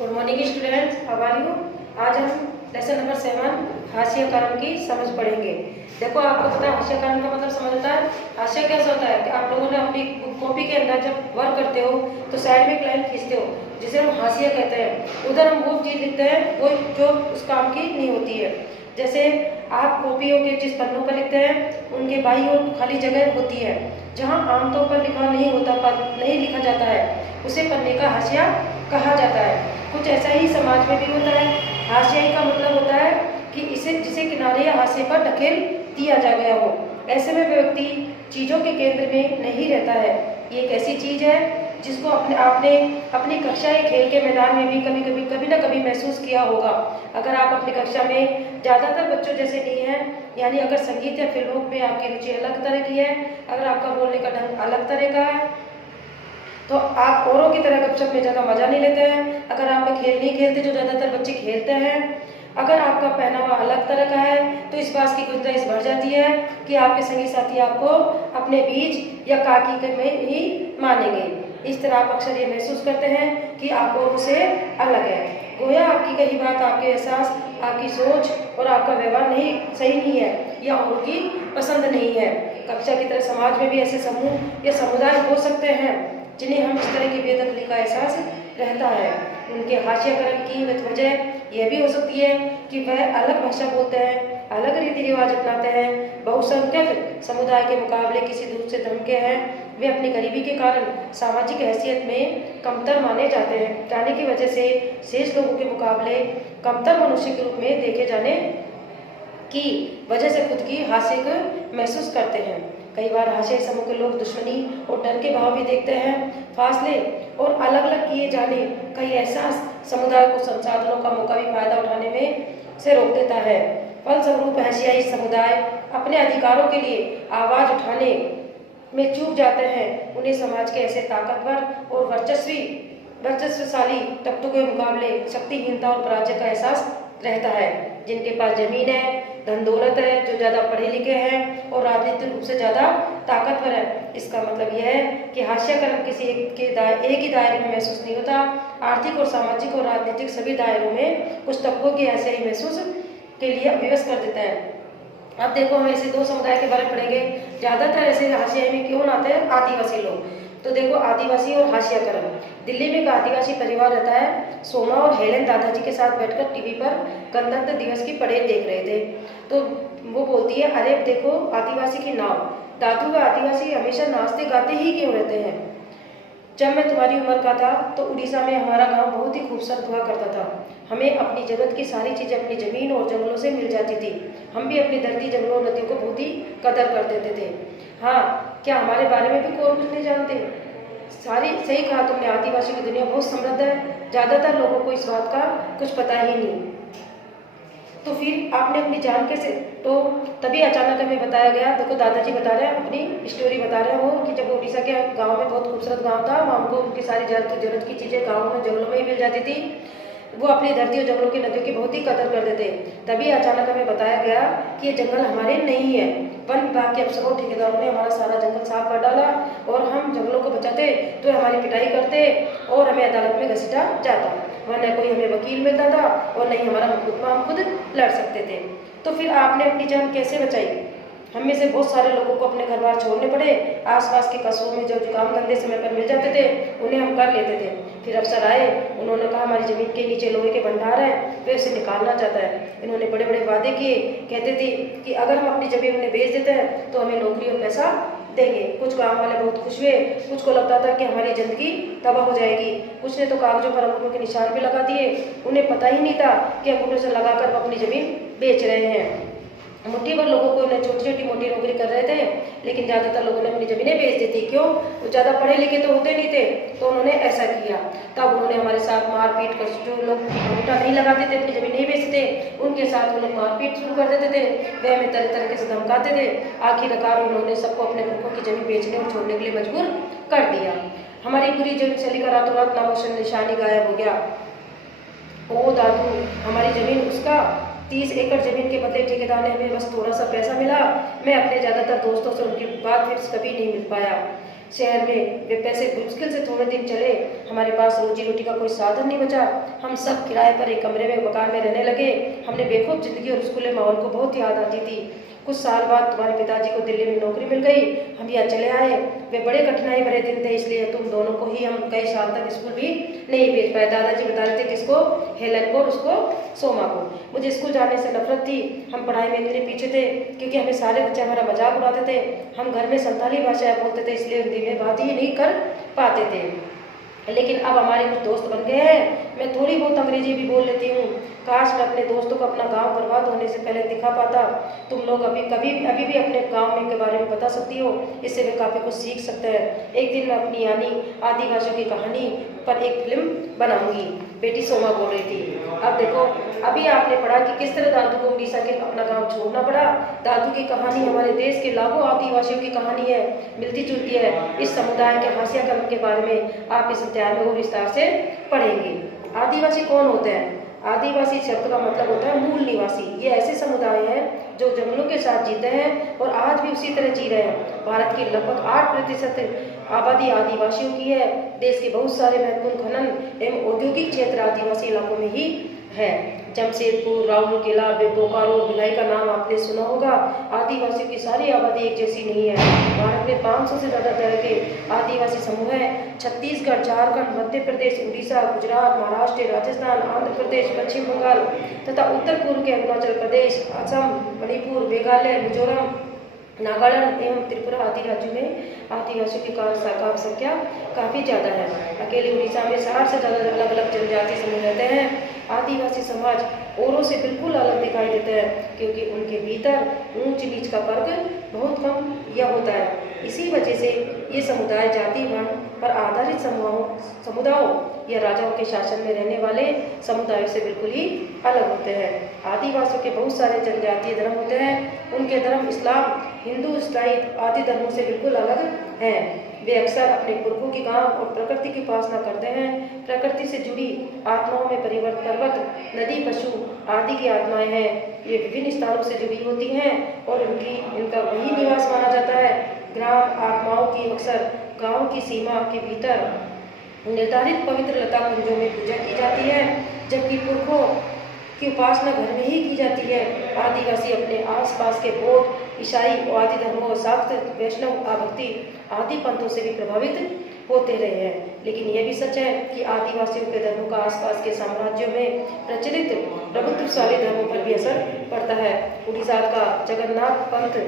Good morning students, how are you. आज हम lesson number 7 हाशिया कारण की समझ पढ़ेंगे। देखो, आपको पता है हाशिया कारण का मतलब समझ होता है। हाशिया कैसा होता है कि आप लोगों ने अपनी कॉपी के अंदर जब वर्क करते हो तो साइड में एक लाइन खींचते हो जिसे हम हाशिया कहते हैं। उधर हम वो चीज़ लिखते हैं वो जो उस काम की नहीं होती है। जैसे आप कॉपियों के जिस पन्नों पर लिखते हैं उनके बाईं ओर खाली जगह होती है जहाँ आमतौर पर लिखा नहीं होता, पर नहीं लिखा जाता है, उसे पन्ने का हाशिया कहा जाता है। कुछ ऐसा ही समाज में भी होता है। हाशिया का मतलब होता है कि इसे जिसे किनारे या हाशिए पर ढकेल दिया जा गया हो। ऐसे में व्यक्ति चीज़ों के केंद्र में नहीं रहता है। ये एक ऐसी चीज़ है जिसको आपने अपनी कक्षा या खेल के मैदान में भी कभी ना कभी महसूस किया होगा। अगर आप अपनी कक्षा में ज़्यादातर बच्चों जैसे नहीं हैं, यानी अगर संगीत या फिल्मों में आपकी रुचि अलग तरह की है, अगर आपका बोलने का ढंग अलग तरह का है, तो आप औरों की तरह गपशप में ज़्यादा मज़ा नहीं लेते हैं। अगर आप खेल नहीं खेलते जो ज़्यादातर बच्चे खेलते हैं, अगर आपका पहनावा अलग तरह का है, तो इस बात की गुंजाइश बढ़ जाती है कि आपके संगी साथी आपको अपने बीच या काकी में ही मानेंगे। इस तरह आप अक्सर ये महसूस करते हैं कि आप औरों से अलग है। गोया आपकी कही बात, आपके एहसास, आपकी सोच और आपका व्यवहार नहीं सही नहीं है या औरों की पसंद नहीं है। कक्षा की तरह समाज में भी ऐसे समूह या समुदाय हो सकते हैं जिन्हें हम इस तरह की बेदखली का एहसास रहता है। उनके हाशियाकरण की वजह यह भी हो सकती है कि वह अलग भाषा बोलते हैं, अलग रीति रिवाज अपनाते हैं, बहुसंख्यक समुदाय के मुकाबले किसी दूसरे धर्म के हैं, वे अपनी गरीबी के कारण सामाजिक हैसियत में कमतर माने जाते हैं, जाने की वजह से शेष लोगों के मुकाबले कमतर मनुष्य के रूप में देखे जाने की वजह से खुद की हाशियत महसूस करते हैं। कई बार हाशिया समूह के लोग दुश्मनी और डर के भाव भी देखते हैं। फासले और अलग अलग किए जाने का ये एहसास समुदाय को संसाधनों का मौका भी फायदा उठाने में से रोक देता है। फलस्वरूप हाशियाई समुदाय अपने अधिकारों के लिए आवाज उठाने में चूक जाते हैं। उन्हें समाज के ऐसे ताकतवर और वर्चस्वशाली तबकों के मुकाबले शक्तिहीनता और पराजय का एहसास रहता है। जिनके पास जमीन है, धन दौलत है, जो ज़्यादा पढ़े लिखे हैं और राजनीतिक रूप से ज़्यादा ताकतवर है। इसका मतलब यह है कि हाशियाकरण किसी एक ही दायरे में महसूस नहीं होता। आर्थिक और सामाजिक और राजनीतिक सभी दायरों में कुछ तबकों की ऐसे ही महसूस के लिए विवश कर देता है। अब देखो, हम ऐसे दो समुदाय के बारे में पढ़ेंगे। ज़्यादातर ऐसे हाशिया में क्यों आते हैं? आदिवासी लोग। तो देखो, आदिवासी और हाशियाकरण। दिल्ली में एक आदिवासी परिवार रहता है। सोमा और हेलेन दादाजी के साथ बैठकर टीवी पर गणतंत्र दिवस की परेड देख रहे थे। तो वो बोलती है, अरे देखो आदिवासी की नाव। दादू व आदिवासी हमेशा नाचते गाते ही क्यों रहते हैं? जब मैं तुम्हारी उम्र का था तो उड़ीसा में हमारा गांव बहुत ही खूबसूरत हुआ करता था। हमें अपनी जरूरत की सारी चीज़ें अपनी ज़मीन और जंगलों से मिल जाती थी। हम भी अपनी धरती, जंगलों और नदियों को बहुत ही कदर कर देते थे। हाँ, क्या हमारे बारे में भी कोई कुछ नहीं जानते? सही कहा तुमने, आदिवासी की दुनिया बहुत समृद्ध है। ज़्यादातर लोगों को इस बात का कुछ पता ही नहीं। तो फिर आपने अपनी जान कैसे? तो तभी अचानक हमें बताया गया। देखो, दादाजी बता रहे हैं, अपनी स्टोरी बता रहे हैं वो, कि जब उड़ीसा के गांव में बहुत खूबसूरत गांव था, वहाँ हमको उनकी सारी जरूरत की चीज़ें गाँव में जंगलों में ही मिल जाती थी। वो अपनी धरती और जंगलों की नदियों की बहुत ही कदर करते थे। तभी अचानक हमें बताया गया कि ये जंगल हमारे नहीं है। वन विभाग के अफसरों ठेकेदारों ने हमारा सारा जंगल साफ कर डाला और हम जंगलों को बचाते तो हमारी पिटाई करते और हमें अदालत में घसीटा जाता। वहाँ न कोई हमें वकील मिलता था और नहीं हमारा मुकदमा हम खुद लड़ सकते थे। तो फिर आपने अपनी जान कैसे बचाई? हम में से बहुत सारे लोगों को अपने घर बार छोड़ने पड़े। आसपास के कस्बों में जो काम धंधे समय पर मिल जाते थे उन्हें हम कर लेते थे। फिर अफसर आए, उन्होंने कहा हमारी ज़मीन के नीचे लोहे के भंडार हैं, वे उसे निकालना चाहता है। इन्होंने बड़े बड़े वादे किए, कहते थे कि अगर हम अपनी ज़मीन उन्हें बेच देते हैं तो हमें नौकरी और पैसा देंगे। कुछ गाँव वाले बहुत खुश हुए, कुछ को लगता था कि हमारी ज़िंदगी तबाह हो जाएगी। कुछ ने तो कागजों पर अंगूठों के निशान भी लगा दिए। उन्हें पता ही नहीं था कि अंगूठों से लगाकर वो अपनी ज़मीन बेच रहे हैं। मुट्ठी भर लोगों को छोटी छोटी मोटी नौकरी कर रहे थे, लेकिन ज़्यादातर लोगों ने अपनी ज़मीनें बेच दी थी। क्यों? वो ज़्यादा पढ़े लिखे तो होते नहीं थे, तो उन्होंने ऐसा किया। तब उन्होंने हमारे साथ मारपीट कर, जो लोग अंगूठा नहीं लगाते थे, अपनी ज़मीन नहीं बेचते, उनके साथ उन्हें मारपीट शुरू कर देते थे। वे हमें तरह तरह से धमकाते थे। आखिरकार उन्होंने सबको अपने पुरखों की ज़मीन बेचने और छोड़ने के लिए मजबूर कर दिया। हमारी पूरी जीवनशैली का रातों रात नामोशन निशानी गायब हो गया। ओ दादू, हमारी ज़मीन, उसका 30 एकड़ जमीन के बदले ठेकेदार ने हमें बस थोड़ा सा पैसा मिला। मैं अपने ज़्यादातर दोस्तों से उनकी बात फिर कभी नहीं मिल पाया। शहर में वे पैसे मुश्किल से थोड़े दिन चले, हमारे पास रोजी रोटी का कोई साधन नहीं बचा। हम सब किराए पर एक कमरे में मकान में रहने लगे। हमने बेखौफ जिंदगी और स्कूली माहौल को बहुत याद आती थी। कुछ साल बाद तुम्हारे पिताजी को दिल्ली में नौकरी मिल गई, हम यहाँ चले आए। वे बड़े कठिनाई भरे दिन थे, इसलिए तुम दोनों को ही हम कई साल तक स्कूल भी नहीं भेज पाए। दादाजी बता रहे थे किसको, हेलन को और उसको सोमा को। मुझे स्कूल जाने से नफरत थी। हम पढ़ाई में इतने पीछे थे क्योंकि हमें सारे बच्चे हमारा मजाक उड़ाते थे। हम घर में संताली भाषा बोलते थे, इसलिए हिंदी में बात ही नहीं कर पाते थे। लेकिन अब हमारे कुछ दोस्त बन गए हैं। मैं थोड़ी बहुत अंग्रेजी भी बोल लेती हूँ। काश मैं अपने दोस्तों को अपना गांव बर्बाद होने से पहले दिखा पाता। तुम लोग अभी भी अपने गांव में के बारे में बता सकती हो, इससे वे काफ़ी कुछ सीख सकते हैं। एक दिन मैं अपनी यानी आदिवासियों की कहानी पर एक फिल्म बनाऊंगी, बेटी सोमा बोल रही थी। अब देखो, अभी आपने पढ़ा कि किस तरह दादू को उड़ीसा के अपना गांव छोड़ना पड़ा। दादू की कहानी हमारे देश के लाखों आदिवासियों की कहानी है, मिलती जुलती है। इस समुदाय के हाशिया कर्म के बारे में आप इस अध्याय में और विस्तार से पढ़ेंगे। आदिवासी कौन होते हैं? आदिवासी शब्द का मतलब होता है मूल निवासी। ये ऐसे समुदाय हैं जो जंगलों के साथ जीते हैं और आज भी उसी तरह जी रहे हैं। भारत की लगभग 8% आबादी आदिवासियों की है। देश के बहुत सारे महत्वपूर्ण खनन एवं औद्योगिक क्षेत्र आदिवासी इलाकों में ही है। जमशेदपुर, राउरकेला, बोकारो, भिलाई का नाम आपने सुना होगा। आदिवासियों की सारी आबादी एक जैसी नहीं है। भारत में 500 से ज़्यादा तरह के आदिवासी समूह हैं। छत्तीसगढ़, झारखंड, मध्य प्रदेश, उड़ीसा, गुजरात, महाराष्ट्र, राजस्थान, आंध्र प्रदेश, पश्चिम बंगाल तथा उत्तर पूर्व के अरुणाचल प्रदेश, असम, मणिपुर, मेघालय, मिजोरम, नागालैंड एवं त्रिपुरा आदि राज्यों में आदिवासियों की संख्या काफ़ी ज़्यादा है। अकेले उड़ीसा में 60 से ज़्यादा अलग अलग जनजाति समूह रहते हैं। आदिवासी समाज औरों से बिल्कुल अलग दिखाई देते हैं क्योंकि उनके भीतर ऊंच नीच का फर्क बहुत कम यह होता है। इसी वजह से ये समुदाय जाति वर्ण पर आधारित समुदायों या राजाओं के शासन में रहने वाले समुदायों से बिल्कुल ही अलग होते हैं। आदिवासियों के बहुत सारे जनजातीय धर्म होते हैं। उनके धर्म इस्लाम, हिंदू, ईसाई आदि धर्मों से बिल्कुल अलग हैं। वे अक्सर अपने पुरखों की काम और प्रकृति की उपासना करते हैं। प्रकृति से जुड़ी आत्माओं में पर्वत, नदी, पशु आदि की आत्माएं हैं। ये विभिन्न स्थानों से जुड़ी होती हैं और इनका वही निवास माना जाता है। ग्राम आत्माओं की अक्सर गांव की सीमा के भीतर निर्धारित पवित्र लता कुंजों में पूजा की जाती है, जबकि पुरखों की उपासना घर में ही की जाती है। आदिवासी अपने आसपास के बौद्ध, ईसाई और आदि धर्मों, शाक्त, वैष्णव, भक्ति आदि पंथों से भी प्रभावित होते रहे हैं। लेकिन यह भी सच है कि आदिवासियों के धर्मों का आसपास के साम्राज्यों में प्रचलित प्रभुत्वशाली धर्मों पर भी असर पड़ता है। उड़ीसा का जगन्नाथ पंथ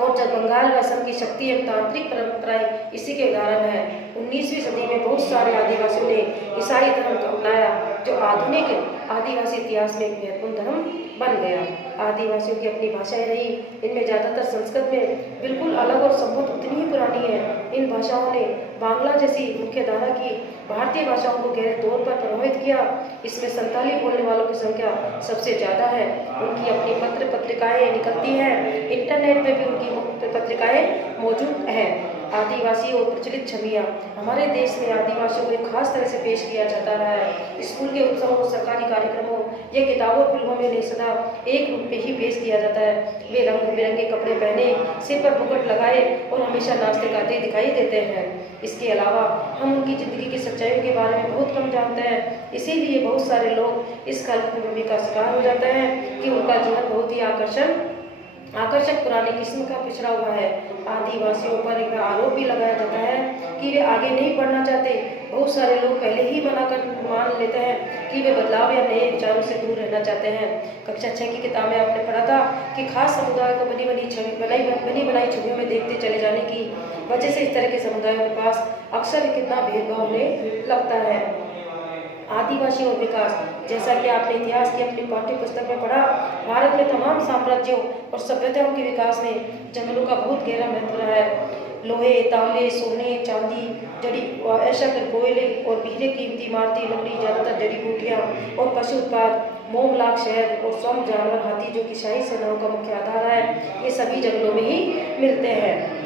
और जब बंगाल व असम की शक्ति एवं तांत्रिक परंपराएं इसी के उदाहरण है। 19वीं सदी में बहुत सारे आदिवासियों ने ईसाई धर्म को अपनाया, जो आधुनिक आदिवासी इतिहास में एक महत्वपूर्ण धर्म बन गया। आदिवासियों की अपनी भाषाएं रही, इनमें ज़्यादातर संस्कृत में बिल्कुल अलग और संभवतः उतनी ही पुरानी है। इन भाषाओं ने बांग्ला जैसी मुख्य धारा की भारतीय भाषाओं को गहरे तौर पर प्रभावित किया। इसमें संताली बोलने वालों की संख्या सबसे ज़्यादा है। उनकी अपनी पत्र पत्रिकाएं निकलती हैं। इंटरनेट में भी उनकी पत्रिकाएं मौजूद हैं। आदिवासी और प्रचलित छवियाँ। हमारे देश में आदिवासियों को एक खास तरह से पेश किया जाता रहा है। स्कूल के उत्सवों, सरकारी कार्यक्रमों या किताबों, फिल्मों में नहीं सदा एक रूप में ही पेश किया जाता है। वे रंग बिरंगे कपड़े पहने, सिर पर मुकुट लगाए और हमेशा नाचते गाते दिखाई देते हैं। इसके अलावा हम उनकी ज़िंदगी की सच्चाइयों के बारे में बहुत कम जानते हैं। इसीलिए बहुत सारे लोग इस गलतफहमी का शिकार हो जाते हैं कि उनका जीवन बहुत ही आकर्षक पुरानी किस्म का पिछड़ा हुआ है। आदिवासियों पर एक आरोप भी लगाया जाता है कि वे आगे नहीं बढ़ना चाहते। बहुत सारे लोग पहले ही मान लेते हैं कि वे बदलाव या नए विचारों से दूर रहना चाहते हैं। कक्षा 6 की किताब में आपने पढ़ा था कि खास समुदाय को बनी बनाई छवियों में देखते चले जाने की वजह से इस तरह के समुदायों के पास अक्सर कितना भेदभाव होने लगता है। आदिवासी और विकास। जैसा कि आपने इतिहास की अपनी पाठ्य पुस्तक में पढ़ा, भारत में तमाम साम्राज्यों और सभ्यताओं के विकास में जंगलों का बहुत गहरा महत्व रहा है। लोहे, तांबे, सोने, चांदी, कोयले और हीरे, कीमती इमारती लकड़ी, ज़्यादातर जड़ी बूटियाँ और पशु उत्पाद, मोम, लाख, शहद और स्वर्ण जानवर, हाथी जो कि शाही सेनाओं का मुख्य आधार है, ये सभी जंगलों में ही मिलते हैं।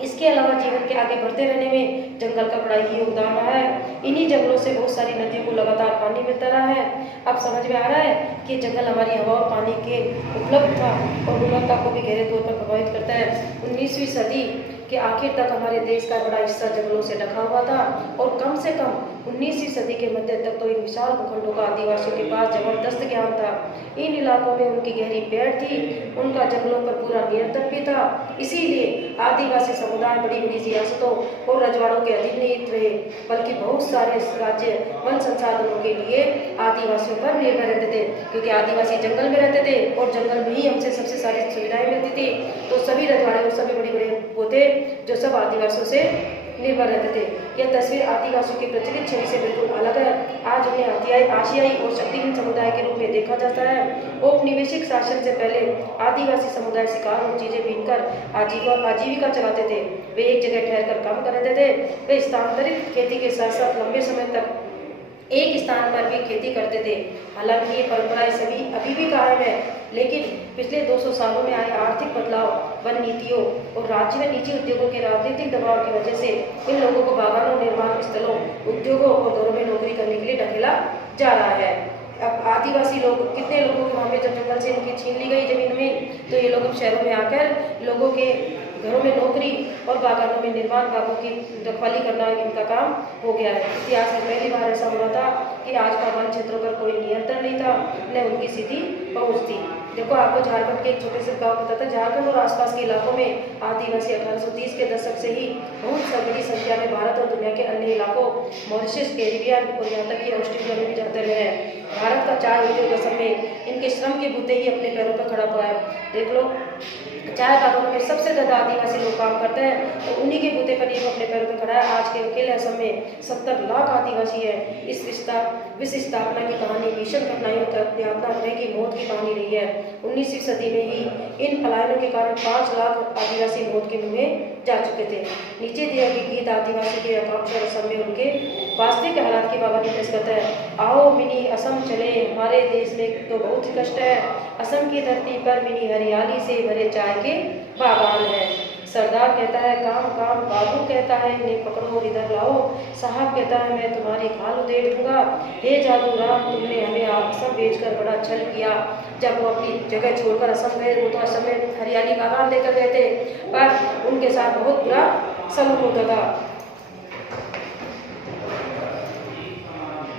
इसके अलावा जीवन के आगे बढ़ते रहने में जंगल का बड़ा ही योगदान रहा है। इन्हीं जंगलों से बहुत सारी नदियों को लगातार पानी मिलता रहा है। अब समझ में आ रहा है कि जंगल हमारी हवा और पानी के उपलब्धता और गुणवत्ता को भी गहरे तौर पर प्रभावित करता है। 19वीं सदी कि आखिर तक हमारे देश का बड़ा हिस्सा जंगलों से ढका हुआ था और कम से कम 19वीं सदी के मध्य तक तो इन विशाल भूखंडों का आदिवासियों के पास जबरदस्त ज्ञान था। इन इलाकों में उनकी गहरी पैठ थी, उनका जंगलों पर पूरा नियंत्रण भी था। इसीलिए आदिवासी समुदाय बड़ी बड़ी रियासतों और रजवाड़ों के अधीन नहीं रहे, बल्कि बहुत सारे राज्य वन संसाधनों के लिए आदिवासियों पर निर्भर रहते थे, क्योंकि आदिवासी जंगल में रहते थे और जंगल में ही हमसे सबसे सारी सुविधाएं मिलती थी। तो सभी रजवाड़े और सभी बड़े बड़े वो थे जो सब आदिवासियों से निर्भर रहते थे। यह तस्वीर आदिवासियों की प्रचलित छवि से बिल्कुल अलग है। आज उन्हें आशियाई और शक्तिहीन समुदाय के रूप में देखा जाता है। औपनिवेशिक शासन से पहले आदिवासी समुदाय शिकार और चीजें बीनकर आजीविका चलाते थे। वे एक जगह ठहरकर काम कर रहे थे। वे स्थानांतरित खेती के साथ साथ लंबे समय तक एक स्थान पर भी खेती करते थे। हालांकि ये परंपराएं सभी अभी भी कायम है, लेकिन पिछले 200 सालों में आए आर्थिक बदलाव, वन नीतियों और राज्य में निजी उद्योगों के राजनीतिक दबाव की वजह से इन लोगों को बागानों, निर्माण स्थलों, उद्योगों और घरों में नौकरी करने के लिए ढकेला जा रहा है। अब आदिवासी लोग, कितने लोगों के वहाँ पे जब जंगल से इनकी छीन ली गई जमीन में, तो ये लोग अब शहरों में आकर लोगों के घरों में नौकरी और बागानों में निर्माण कामों की रखवाली करना इनका काम हो गया है। इतिहास में पहली बार ऐसा हुआ था कि आज का वन क्षेत्रों पर कोई नियंत्रण नहीं था, न उनकी सीधी पहुंच थी। देखो, आपको झारखंड के एक छोटे से गाँव बताता है, झारखंड और आसपास के इलाकों में आदिवासी 1830 के दशक से ही बहुत बड़ी संख्या में भारत और दुनिया के अन्य इलाकों, मॉरिशस, कैरिबियन और यहाँ तक कि ऑस्ट्रेलिया में भी जाते रहे हैं। भारत का चाय उद्योग असम में इनके श्रम के बूते ही अपने पैरों पर खड़ा हुआ है। देख लो, चाय बागानों में सबसे ज्यादा आदिवासी लोग काम करते हैं, तो उन्हीं के बूते पर ये अपने पैरों पर खड़ा है। आज के अकेले असम में 70 लाख आदिवासी है। इस विस्थापना की कहानी भीषण घटनाओं तक यातना की मौत की कहानी रही है। 19वीं सदी में ही इन पलायनों के कारण 5 लाख आदिवासी मौत के मुंह में जा चुके थे। नीचे दिया कि गीत आदिवासी के आकांक्षा असम में उनके वास्तविक हालात की बाबा पेश करता है। आओ मिनी असम चले, हमारे देश में तो बहुत कष्ट है। असम की धरती पर मिनी हरियाली से भरे चाय के बागान है। सरदार कहता है काम काम, बाबू कहता है इन्हें पकड़ो और इधर लाओ, साहब कहता है मैं तुम्हारी खाल उधेड़ दूंगा। हे जादू राम, तुमने हमें असम बेचकर बड़ा छल किया। जब वो अपनी जगह छोड़कर असम गए, वो तो असम में हरियाली बागान लेकर गए थे, पर उनके साथ बहुत बुरा सलूक होता था।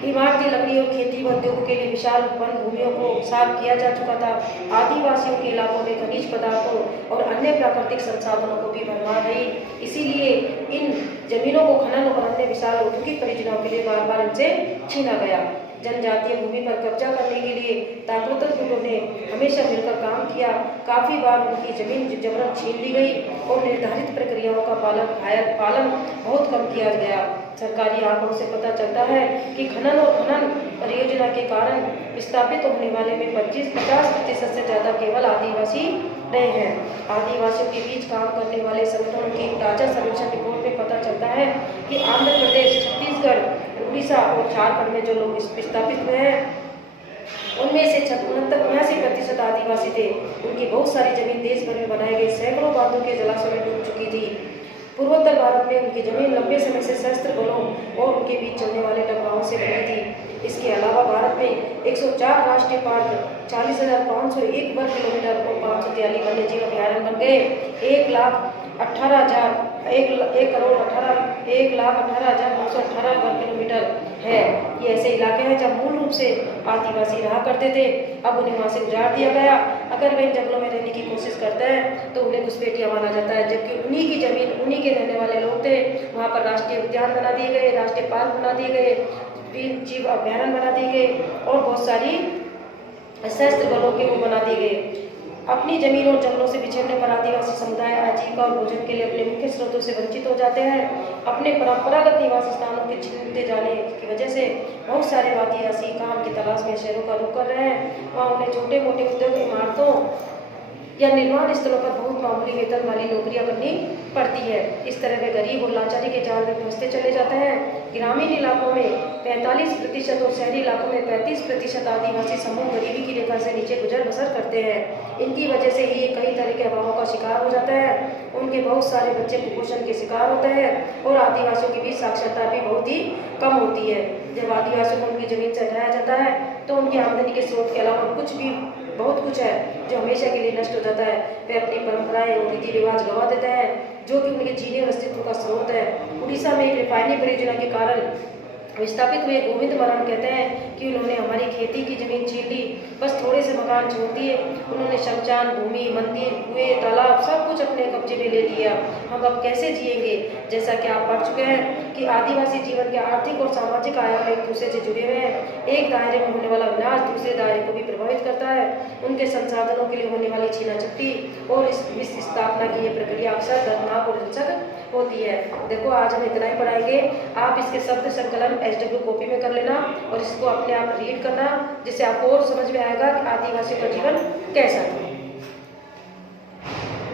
इमारती लकड़ी और खेती व उद्योगों के लिए विशाल वन भूमियों को साफ किया जा चुका था। आदिवासियों के इलाकों में खनिज पदार्थों और अन्य प्राकृतिक संसाधनों को भी भरमार रही। इसीलिए इन जमीनों को खनन और अन्य विशाल औद्योगिक परियोजनाओं के लिए बार बार इनसे छीना गया। जनजातीय भूमि पर कब्जा करने के लिए ताकतवर गुटों ने हमेशा मिलकर काम किया। काफी बार उनकी जमीन जबरन छीन ली गई और निर्धारित प्रक्रियाओं का पालन बहुत कम किया गया। सरकारी आंकड़ों से पता चलता है कि खनन परियोजना के कारण विस्थापित होने वाले में 50% से ज्यादा केवल आदिवासी रहे हैं। आदिवासियों के बीच काम करने वाले संगठनों की ताजा सर्वेक्षण रिपोर्ट में पता चलता है कि आंध्र प्रदेश, छत्तीसगढ़, उड़ीसा और झारखंड में जो लोग विस्थापित हुए हैं, उनमें से 79% आदिवासी थे। उनकी बहुत सारी जमीन देश भर में बनाए गए सैकड़ों बांधों के जलाशय में डूब चुकी थी। पूर्वोत्तर भारत में उनकी जमीन लंबे समय से सशस्त्र बलों और उनके बीच चलने वाले टकरावों से बनी थी। इसके अलावा भारत में 104 राष्ट्रीय पार्क, 40,501 वर्ग किलोमीटर और 543 वन्यजीव अभयारण्य बन गए। 1,18,918 वर्ग किलोमीटर है। ये ऐसे इलाके हैं जब मूल रूप से आदिवासी रहा करते थे, अब उन्हें वहाँ से उजाड़ दिया गया। अगर वे इन जंगलों में रहने की कोशिश करते हैं तो उन्हें घुसपैठिया माना जाता है, जबकि उन्हीं की जमीन, उन्हीं के रहने वाले लोग थे। वहाँ पर राष्ट्रीय उद्यान बना दिए गए, राष्ट्रीय पार्क बना दिए गए, जीव अभयारण्य बना दिए गए और बहुत सारी सशस्त्र बलों के वो बना दिए गए। अपनी जमीन और जंगलों से बिछड़ने पर आदिवासी समुदाय आजीविका और भोजन के लिए अपने मुख्य स्रोतों से वंचित हो जाते हैं। अपने परंपरागत निवास स्थानों के छीनते जाने की वजह से बहुत सारे आदिवासी काम की तलाश में शहरों का रुख कर रहे हैं। वहाँ उन्हें छोटे मोटे उद्योग, इमारतों या निर्माण स्थलों पर बहुत मामूली वेतन वाली नौकरियां करनी पड़ती है। इस तरह वे गरीब और लाचारी के जाल में फंसते चले जाते हैं। ग्रामीण इलाकों में 45% और शहरी इलाकों में 35% आदिवासी समूह गरीबी की रेखा से नीचे गुजर बसर करते हैं। इनकी वजह से ही ये कई तरह के अभावों का शिकार हो जाता है। उनके बहुत सारे बच्चे कुपोषण के शिकार होते हैं और आदिवासियों के बीच साक्षरता भी बहुत ही कम होती है। जब आदिवासियों को उनकी जमीन से हटाया जाता है तो उनकी आमदनी के स्रोत के अलावा कुछ भी बहुत कुछ है जो हमेशा के लिए नष्ट हो जाता है। वे अपनी परंपराएं और रीति रिवाज गवा देते हैं जो कि उनके जीने और अस्तित्व का स्रोत है। उड़ीसा में एक रिफाइनरी परियोजना के कारण विस्थापित हुए गोविंद मरण कहते हैं कि उन्होंने हमारी खेती की जमीन छीन ली, बस थोड़े से मकान छोड़ दिए। उन्होंने शमशान भूमि, मंदिर, कुएं, तालाब सब कुछ अपने कब्जे में ले लिया। हम अब कैसे जिएंगे? जैसा कि आप पढ़ चुके हैं कि आदिवासी जीवन के आर्थिक और सामाजिक आयाम एक दूसरे से जुड़े हुए हैं। एक दायरे में होने वाला विनाश दूसरे दायरे को भी प्रभावित करता है। उनके संसाधनों के लिए होने वाली छीना-झपटी और इस स्थापना की ये प्रक्रिया अक्सर दर्दनाक और हिंसक होती है। देखो आज हम इतना ही पढ़ाएंगे। आप इसके शब्द संकलन SW कॉपी में कर लेना और इसको अपने आप रीड करना, जिससे आपको और समझ में आएगा कि आदिवासियों का जीवन कैसा था।